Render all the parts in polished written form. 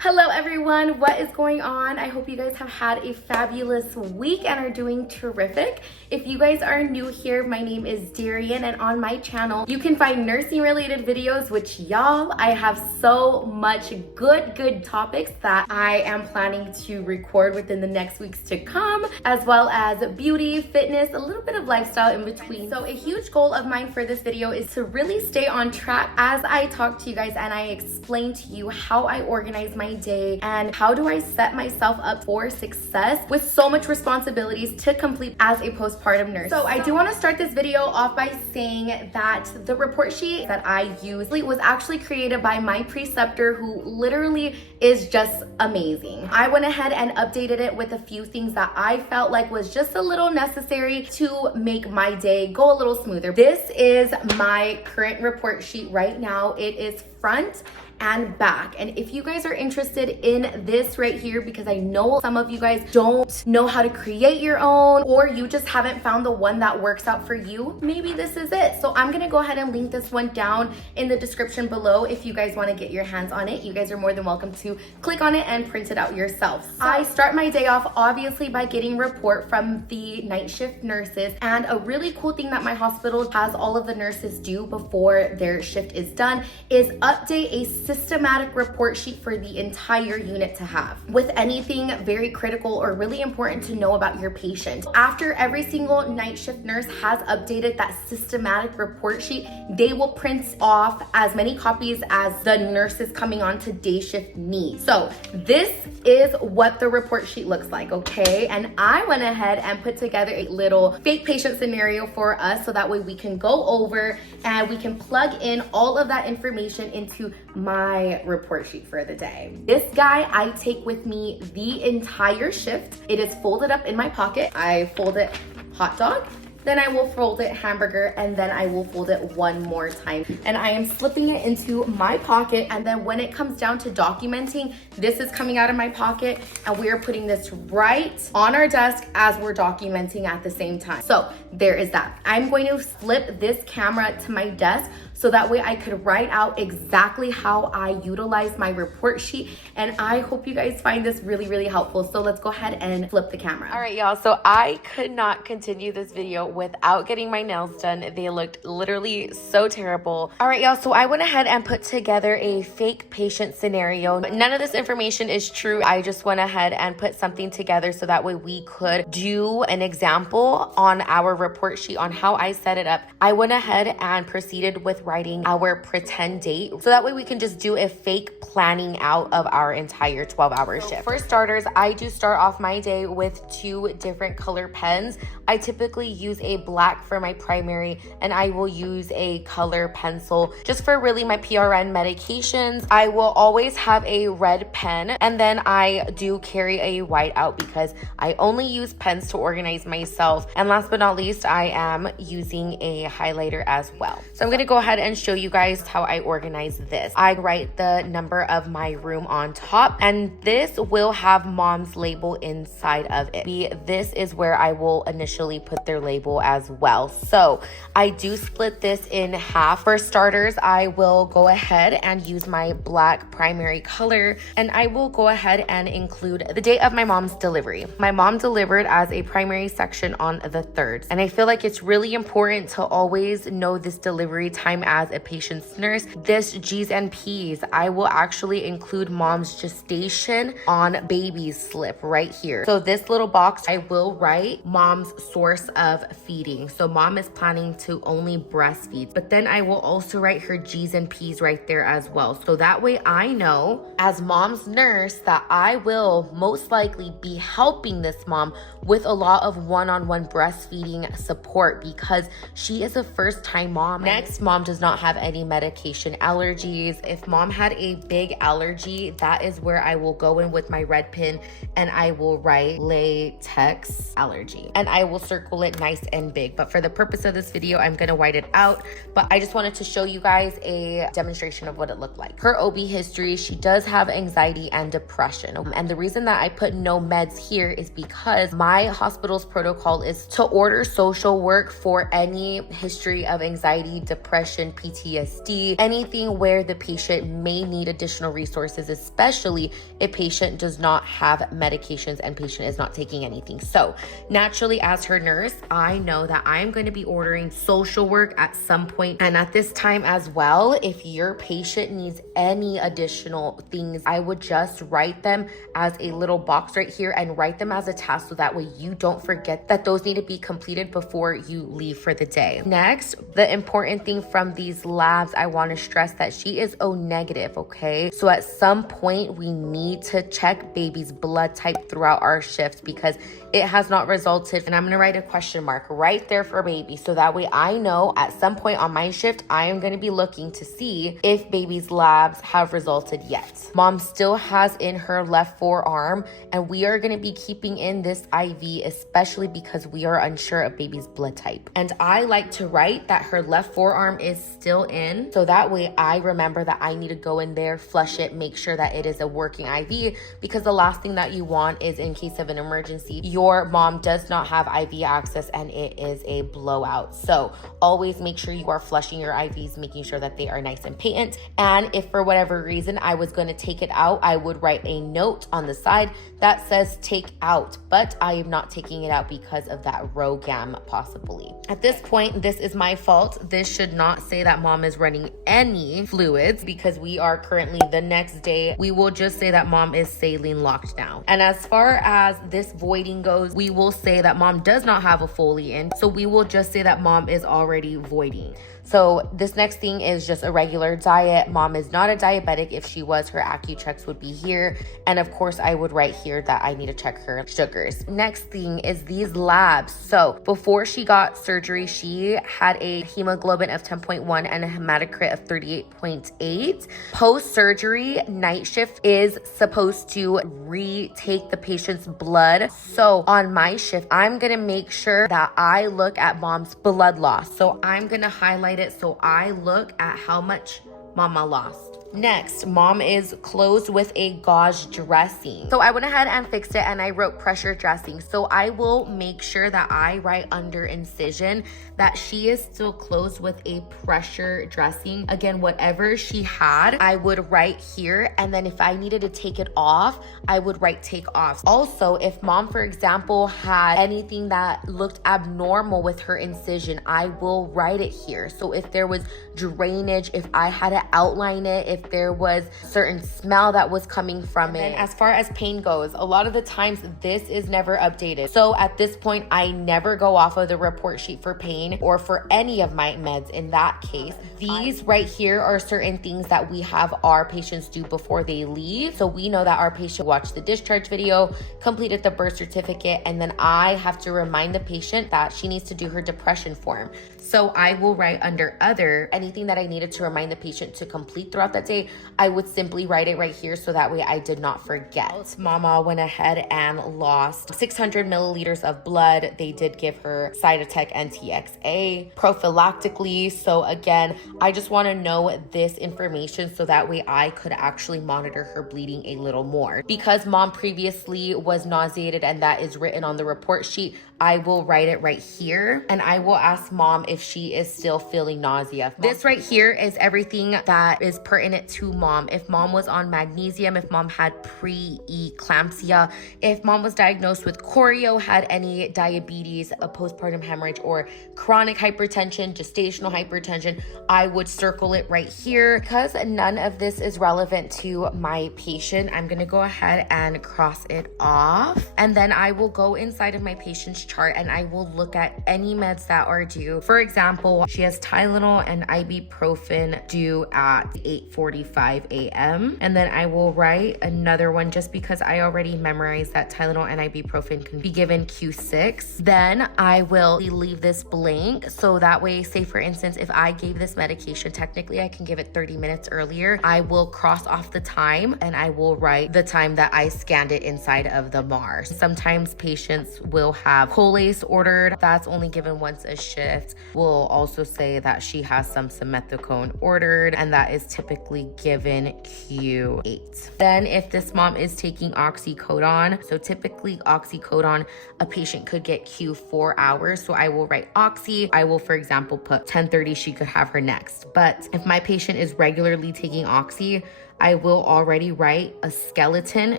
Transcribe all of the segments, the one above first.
Hello everyone, what is going on? I hope you guys have had a fabulous week and are doing terrific. If you guys are new here, my name is Darian, and on my channel you can find nursing related videos, which y'all, I have so much good topics that I am planning to record within the next weeks to come, as well as beauty, fitness, a little bit of lifestyle in between. So a huge goal of mine for this video is to really stay on track as I talk to you guys and I explain to you how I organize my day and how do I set myself up for success with so much responsibilities to complete as a postpartum nurse. So I do want to start this video off by saying that the report sheet that I use was actually created by my preceptor, who literally is just amazing. I went ahead and updated it with a few things that I felt like was just a little necessary to make my day go a little smoother. This is my current report sheet right now. It is front and back. And if you guys are interested in this right here, because I know some of you guys don't know how to create your own, or you just haven't found the one that works out for you, maybe this is it. So I'm gonna go ahead and link this one down in the description below. If you guys wanna get your hands on it, you guys are more than welcome to click on it and print it out yourself. I start my day off obviously by getting report from the night shift nurses, and a really cool thing that my hospital has all of the nurses do before their shift is done is update a systematic report sheet for the entire unit to have with anything very critical or really important to know about your patient. After every single night shift nurse has updated that systematic report sheet, they will print off as many copies as the nurses coming on to day shift need. So this is what the report sheet looks like, okay? And I went ahead and put together a little fake patient scenario for us so that way we can go over and we can plug in all of that information into my report sheet for the day. This guy I take with me the entire shift. It is folded up in my pocket. I fold it hot dog, then I will fold it hamburger, and then I will fold it one more time. And I am slipping it into my pocket, and then when it comes down to documenting, this is coming out of my pocket, and we are putting this right on our desk as we're documenting at the same time. So there is that. I'm going to flip this camera to my desk so that way I could write out exactly how I utilize my report sheet. And I hope you guys find this really helpful. So let's go ahead and flip the camera. All right, y'all. So I could not continue this video without getting my nails done. They looked literally so terrible. All right, y'all. So I went ahead and put together a fake patient scenario. None of this information is true. I just went ahead and put something together so that way we could do an example on our report sheet on how I set it up. I went ahead and proceeded with writing our pretend date so that way we can just do a fake planning out of our entire 12-hour shift. For starters, I do start off my day with 2 different color pens. I typically use a black for my primary, and I will use a color pencil just for really my PRN medications. I will always have a red pen, and then I do carry a white out because I only use pens to organize myself. And last but not least, I am using a highlighter as well. So I'm gonna go ahead and show you guys how I organize this. I write the number of my room on top, and this will have mom's label inside of it. This is where I will initially put their label as well. So I do split this in half. For starters, I will go ahead and use my black primary color, and I will go ahead and include the date of my mom's delivery. My mom delivered as a primary section on the 3rd, and I feel like it's really important to always know this delivery time as a patient's nurse. This G's and P's, I will actually include mom's gestation on baby's slip right here. So this little box, I will write mom's source of feeding. So mom is planning to only breastfeed, but then I will also write her G's and P's right there as well. So that way I know as mom's nurse that I will most likely be helping this mom with a lot of one-on-one breastfeeding support because she is a first-time mom. Next, mom does not have any medication allergies. If mom had a big allergy, that is where I will go in with my red pen and I will write latex allergy, and I will circle it nice and big. But for the purpose of this video, I'm gonna white it out, but I just wanted to show you guys a demonstration of what it looked like. Her OB history, she does have anxiety and depression, and the reason that I put no meds here is because my hospital's protocol is to order social work for any history of anxiety, depression, depression, PTSD, anything where the patient may need additional resources, especially if patient does not have medications and patient is not taking anything. So naturally, as her nurse, I know that I'm going to be ordering social work at some point. And at this time as well, if your patient needs any additional things, I would just write them as a little box right here and write them as a task so that way you don't forget that those need to be completed before you leave for the day. Next, the important thing from these labs, I want to stress that she is O negative, okay? So at some point, we need to check baby's blood type throughout our shifts because it has not resulted. And I'm going to write a question mark right there for baby. So that way I know at some point on my shift, I am going to be looking to see if baby's labs have resulted yet. Mom still has in her left forearm, and we are going to be keeping in this IV, especially because we are unsure of baby's blood type. And I like to write that her left forearm is still in. So that way I remember that I need to go in there, flush it, make sure that it is a working IV, because the last thing that you want is in case of an emergency, your mom does not have IV access and it is a blowout. So always make sure you are flushing your IVs, making sure that they are nice and patent. And if for whatever reason I was going to take it out, I would write a note on the side that says take out, but I am not taking it out because of that ROGAM possibly. At this point, this is my fault. This should not say that mom is running any fluids because we are currently the next day. We will just say that mom is saline locked now. And as far as this voiding goes, we will say that mom does not have a Foley in. So we will just say that mom is already voiding. So this next thing is just a regular diet. Mom is not a diabetic. If she was, her AccuChecks would be here. And of course, I would write here that I need to check her sugars. Next thing is these labs. So before she got surgery, she had a hemoglobin of 10.1 and a hematocrit of 38.8. Post-surgery, night shift is supposed to retake the patient's blood. So on my shift, I'm going to make sure that I look at mom's blood loss. So I'm going to highlight it so I look at how much mama lost. Next, mom is closed with a gauze dressing. So I went ahead and fixed it and I wrote pressure dressing. So I will make sure that I write under incision that she is still closed with a pressure dressing. Again, whatever she had, I would write here. And then if I needed to take it off, I would write take off. Also, if mom, for example, had anything that looked abnormal with her incision, I will write it here. So if there was drainage, if I had to outline it, if there was certain smell that was coming from it. And as far as pain goes, a lot of the times this is never updated. So at this point, I never go off of the report sheet for pain or for any of my meds in that case. These right here are certain things that we have our patients do before they leave. So we know that our patient watched the discharge video, completed the birth certificate, and then I have to remind the patient that she needs to do her depression form. So I will write under other, anything that I needed to remind the patient to complete throughout that day, I would simply write it right here so that way I did not forget. Mama went ahead and lost 600 milliliters of blood. They did give her Cytotec NTXA prophylactically. So again, I just want to know this information so that way I could actually monitor her bleeding a little more. Because mom previously was nauseated and that is written on the report sheet, I will write it right here and I will ask mom if she is still feeling nausea. This right here is everything that is pertinent to mom. If mom was on magnesium, if mom had pre-eclampsia, if mom was diagnosed with choreo, had any diabetes, a postpartum hemorrhage, or chronic hypertension, gestational hypertension, I would circle it right here. Because none of this is relevant to my patient, I'm going to go ahead and cross it off. And then I will go inside of my patient's chart and I will look at any meds that are due. For example, she has Tylenol and ibuprofen due at 8:45 a.m. And then I will write another one just because I already memorized that Tylenol and ibuprofen can be given Q6. Then I will leave this blank. So that way, say for instance, if I gave this medication, technically I can give it 30 minutes earlier. I will cross off the time and I will write the time that I scanned it inside of the MAR. Sometimes patients will have Colace ordered. That's only given once a shift. We'll also say that she has some simethicone ordered, and that is typically regularly given Q8. Then if this mom is taking oxycodone, so typically oxycodone, a patient could get Q4 hours. So I will write oxy. I will, for example, put 10:30, she could have her next. But if my patient is regularly taking oxy, I will already write a skeleton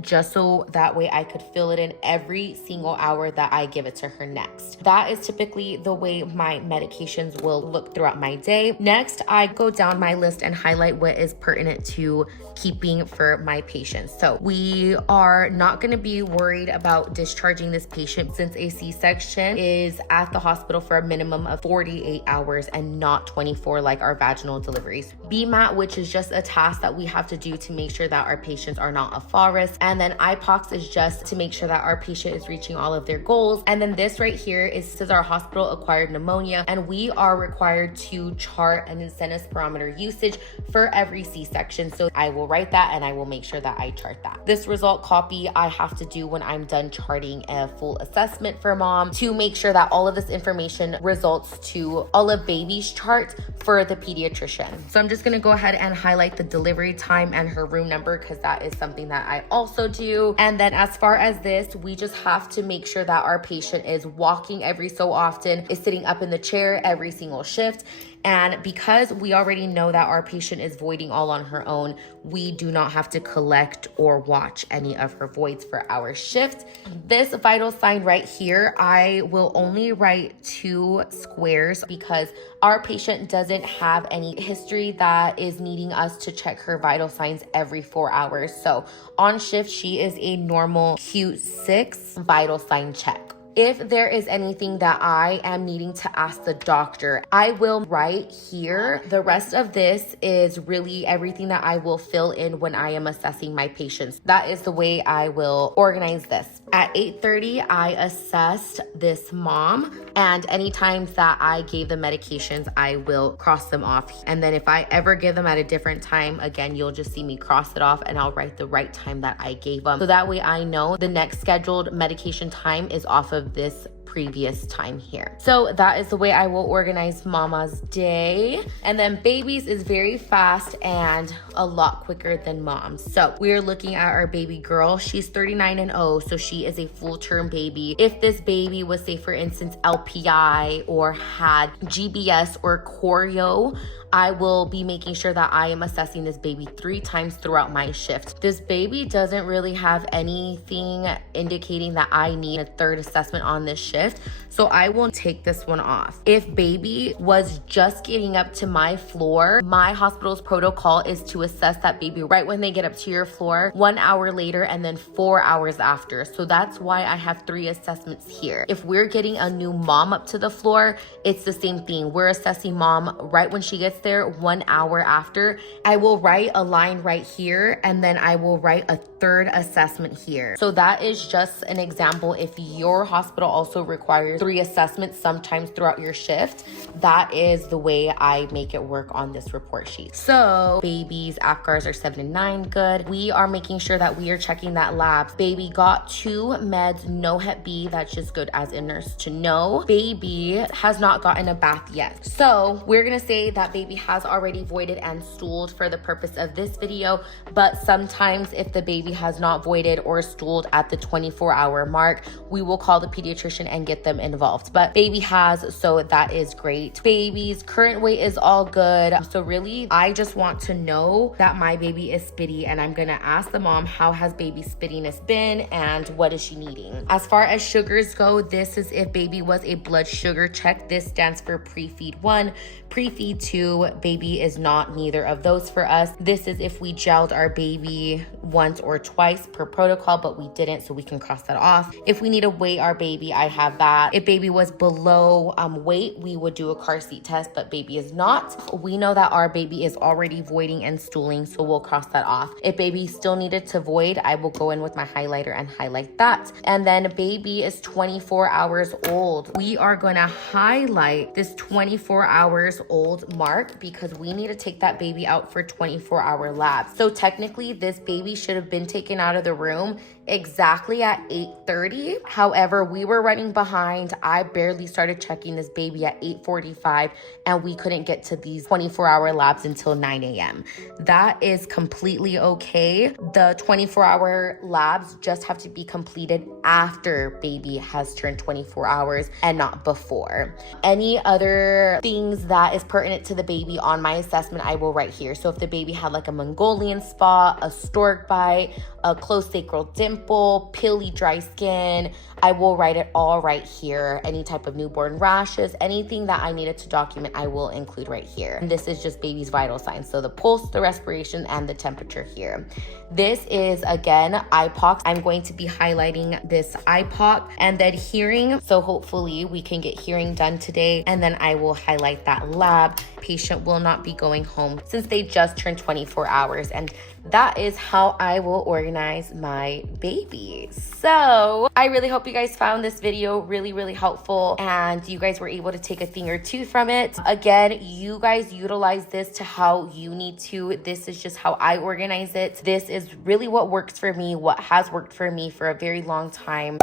just so that way I could fill it in every single hour that I give it to her next. That is typically the way my medications will look throughout my day. Next, I go down my list and highlight what is pertinent to keeping for my patients. So we are not going to be worried about discharging this patient since a C-section is at the hospital for a minimum of 48 hours and not 24 like our vaginal deliveries. BMAT, which is just a task that we have to do to make sure that our patients are not a fall risk. And then IPOX is just to make sure that our patient is reaching all of their goals. And then this right here is our hospital acquired pneumonia, and we are required to chart an incentive spirometer usage for every C-section. So I will write that and I will make sure that I chart that. This result copy I have to do when I'm done charting a full assessment for mom to make sure that all of this information results to all of baby's chart for the pediatrician. So I'm just gonna go ahead and highlight the delivery time and her room number because that is something that I also do. And then as far as this, we just have to make sure that our patient is walking every so often, is sitting up in the chair every single shift. And because we already know that our patient is voiding all on her own, we do not have to collect or watch any of her voids for our shift. This vital sign right here, I will only write 2 squares because our patient doesn't have any history that is needing us to check her vital signs every 4 hours. So on shift, she is a normal Q6 vital sign check. If there is anything that I am needing to ask the doctor, I will write here. The rest of this is really everything that I will fill in when I am assessing my patients. That is the way I will organize this. At 8:30, I assessed this mom, and any times that I gave the medications, I will cross them off. And then if I ever give them at a different time, again, you'll just see me cross it off and I'll write the right time that I gave them. So that way I know the next scheduled medication time is off of this previous time here. So that is the way I will organize mama's day. And then baby's is very fast and a lot quicker than mom's. So we're looking at our baby girl. She's 39-0, so she is a full-term baby. If this baby was, say for instance, LPI or had GBS or choreo, I will be making sure that I am assessing this baby 3 times throughout my shift. This baby doesn't really have anything indicating that I need a 3rd assessment on this shift, so I will take this one off. If baby was just getting up to my floor, my hospital's protocol is to assess that baby right when they get up to your floor, 1 hour later, and then 4 hours after. So that's why I have 3 assessments here. If we're getting a new mom up to the floor, it's the same thing. We're assessing mom right when she gets there, 1 hour after. I will write a line right here, and then I will write a 3rd assessment here. So that is just an example. If your hospital also requires 3 assessments sometimes throughout your shift, that is the way I make it work on this report sheet. So baby's AFGARs are 7 and 9, good. We are making sure that we are checking that lab. Baby got 2 meds, no Hep B, that's just good as a nurse to know. Baby has not gotten a bath yet. So we're gonna say that baby has already voided and stooled for the purpose of this video, but sometimes if the baby has not voided or stooled at the 24-hour mark, we will call the pediatrician and get them involved. But baby has, so that is great. Baby's current weight is all good. So really, I just want to know that my baby is spitty, and I'm gonna ask the mom, how has baby's spittiness been and what is she needing? As far as sugars go, this is if baby was a blood sugar check. This stands for pre-feed 1, pre-feed 2. Baby is not neither of those for us. This is if we gelled our baby once or twice per protocol, but we didn't, so we can cross that off. If we need to weigh our baby, I have that. If baby was below weight, we would do a car seat test, but baby is not. We know that our baby is already voiding and stooling, so we'll cross that off. If baby still needed to void, I will go in with my highlighter and highlight that. And then baby is 24 hours old. We are going to highlight this 24 hours old mark because we need to take that baby out for 24-hour labs. So technically, this baby should have been taken out of the room exactly at 8:30. However, we were running running behind. I barely started checking this baby at 8:45, and we couldn't get to these 24-hour labs until 9 a.m. That is completely okay. The 24-hour labs just have to be completed after baby has turned 24 hours and not before. Any other things that is pertinent to the baby on my assessment, I will write here. So if the baby had like a Mongolian spot, a stork bite, a closed sacral dimple, pilly dry skin, I will write it all right here. Any type of newborn rashes, anything that I needed to document, I will include right here. And this is just baby's vital signs. So the pulse, the respiration, and the temperature here. This is, again, IPOC. I'm going to be highlighting this IPOC and then hearing. So hopefully we can get hearing done today. And then I will highlight that lab. Patient will not be going home since they just turned 24 hours. And that is how I will organize my baby. So I really hope you guys found this video really helpful and you guys were able to take a thing or two from it. Again, you guys utilize this to how you need to. This is just how I organize it. This is really what works for me, what has worked for me for a very long time.